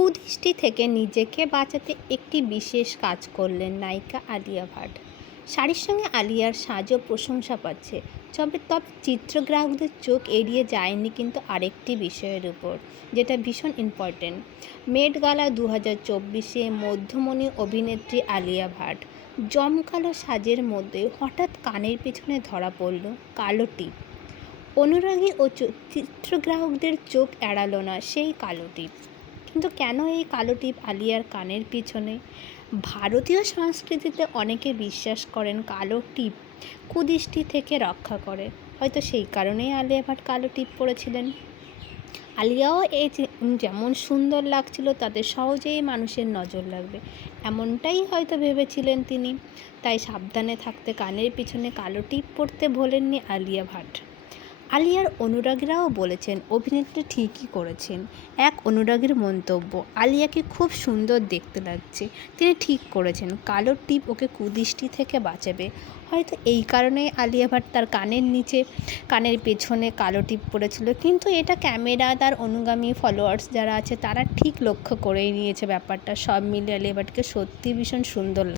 কুদৃষ্টি থেকে নিজেকে বাঁচাতে একটি বিশেষ কাজ করলেন নায়িকা আলিয়া ভাট। শাড়ির সঙ্গে আলিয়ার সাজও প্রশংসা পাচ্ছে। তবে তবে চিত্রগ্রাহকদের চোখ এড়িয়ে যায়নি কিন্তু আরেকটি বিষয়ের উপর, যেটা ভীষণ ইম্পর্টেন্ট মেট গালা দু হাজার চব্বিশে মধ্যমণি অভিনেত্রী আলিয়া ভাট জমকালো সাজের মধ্যে হঠাৎ কানের পিছনে ধরা পড়ল কালো টিপ। অনুরাগী ও চিত্রগ্রাহকদের চোখ এড়ালো না সেই কালো টিপ। কিন্তু কেন এই কালো টিপ আলিয়ার কানের পিছনে? ভারতীয় সংস্কৃতিতে অনেকে বিশ্বাস করেন কালো টিপ কুদৃষ্টি থেকে রক্ষা করে। হয়তো সেই কারণেই আলিয়া ভাট কালো টিপ পরেছিলেন আলিয়াও এই যেমন সুন্দর লাগছিল, তাতে সহজেই মানুষের নজর লাগবে। এমনটাই হয়তো ভেবেছিলেন তিনি। তাই সাবধানে থাকতে কানের পিছনে কালো টিপ পরতে ভোলেননি আলিয়া ভাট আলিয়ার অনুরাগীরাও বলেছেন, অভিনেত্রী ঠিকই করেছেন। এক অনুরাগীর মন্তব্য, আলিয়াকে খুব সুন্দর দেখতে লাগছে। তিনি ঠিক করেছেন, কালো টিপ ওকে কুদৃষ্টি থেকে বাঁচাবে। হয়তো এই কারণেই আলিয়া ভাট তার কানের নিচে, কানের পেছনে কালো টিপ পড়েছিল কিন্তু এটা ক্যামেরা, তার অনুগামী ফলোয়ার্স যারা আছে, তারা ঠিক লক্ষ্য করেই নিয়েছে ব্যাপারটা। সব মিলে আলিয়া ভাটকে সত্যি ভীষণ সুন্দর